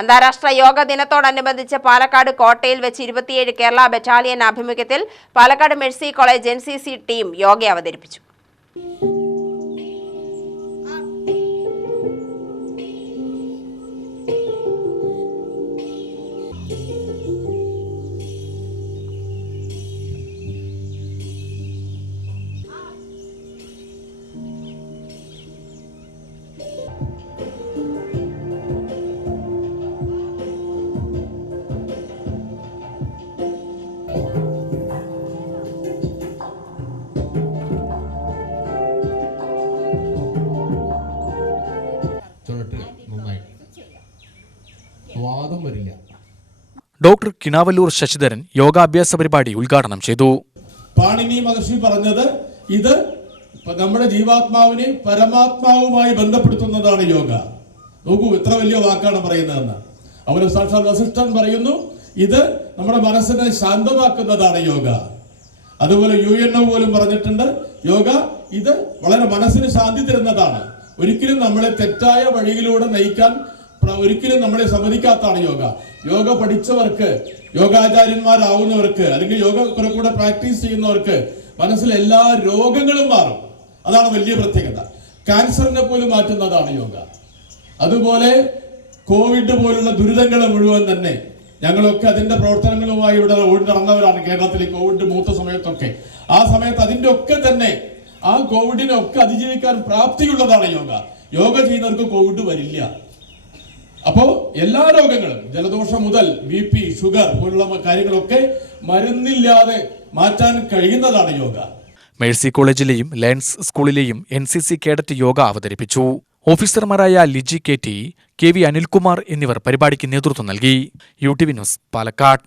അന്താരാഷ്ട്ര യോഗ ദിനത്തോടനുബന്ധിച്ച് പാലക്കാട് കോട്ടയിൽ വെച്ച് 27 കേരള ബറ്റാലിയൻ ആഭിമുഖ്യത്തിൽ Palakkad Mercy college NCC team yoga അവതരിപ്പിച്ചു. ഡോക്ടർ കിണാവല്ലൂർ ശശിധരൻ യോഗാഭ്യാസ പരിപാടി ഉദ്ഘാടനം ചെയ്തു. പാണിനി മഹർഷി പറഞ്ഞത് ഇത് നമ്മുടെ ജീവാത്മാവിനെ പരമാത്മാവുമായി ബന്ധപ്പെടുത്തുന്നതാണ് യോഗ. നോക്കൂ, എത്ര വലിയ വാക്കാണ് പറയുന്നതെന്ന്. അവര് സാക്ഷാൽ വസിഷ്ഠൻ പറയുന്നു, ഇത് നമ്മുടെ മനസ്സിനെ ശാന്തമാക്കുന്നതാണ് യോഗ. അതുപോലെ UNO പോലും പറഞ്ഞിട്ടുണ്ട്, യോഗ ഇത് വളരെ മനസ്സിന് ശാന്തി തരുന്നതാണ്. ഒരിക്കലും നമ്മളെ തെറ്റായ വഴിയിലൂടെ നയിക്കാൻ ഒരിക്കലും നമ്മളെ സമ്മതിക്കാത്തതാണ് യോഗ. യോഗ പഠിച്ചവർക്ക്, യോഗാചാര്യന്മാരാവുന്നവർക്ക്, അല്ലെങ്കിൽ യോഗ കുറെ കൂടെ പ്രാക്ടീസ് ചെയ്യുന്നവർക്ക് മനസ്സിലെ എല്ലാ രോഗങ്ങളും മാറും. അതാണ് വലിയ പ്രത്യേകത. ക്യാൻസറിനെ പോലും മാറ്റുന്നതാണ് യോഗ. അതുപോലെ കോവിഡ് പോലുള്ള ദുരിതങ്ങൾ മുഴുവൻ തന്നെ ഞങ്ങളൊക്കെ അതിന്റെ പ്രവർത്തനങ്ങളുമായി ഇവിടെ നടന്നവരാണ്. കേരളത്തിലെ കോവിഡ് മൂത്ത സമയത്തൊക്കെ, ആ സമയത്ത് അതിന്റെ ഒക്കെ തന്നെ ആ കോവിഡിനെ ഒക്കെ അതിജീവിക്കാൻ പ്രാപ്തിയുള്ളതാണ് യോഗ. യോഗ ചെയ്യുന്നവർക്ക് കോവിഡ് വരില്ല. അപ്പോ എല്ലാ രോഗങ്ങളും, ജലദോഷം മുതൽ BP, ഷുഗർ പോലുള്ള കാര്യങ്ങളൊക്കെ മരുന്നില്ലാതെ മാറ്റാൻ കഴിയുന്നതാണ് യോഗ. മേഴ്സി കോളേജിലെയും ലയൺസ് സ്കൂളിലെയും NCC കേഡറ്റ് യോഗ അവതരിപ്പിച്ചു. ഓഫീസർമാരായ ലിജി KT, KV അനിൽകുമാർ എന്നിവർ പരിപാടിക്ക് നേതൃത്വം നൽകി. UTV news, Palakkad.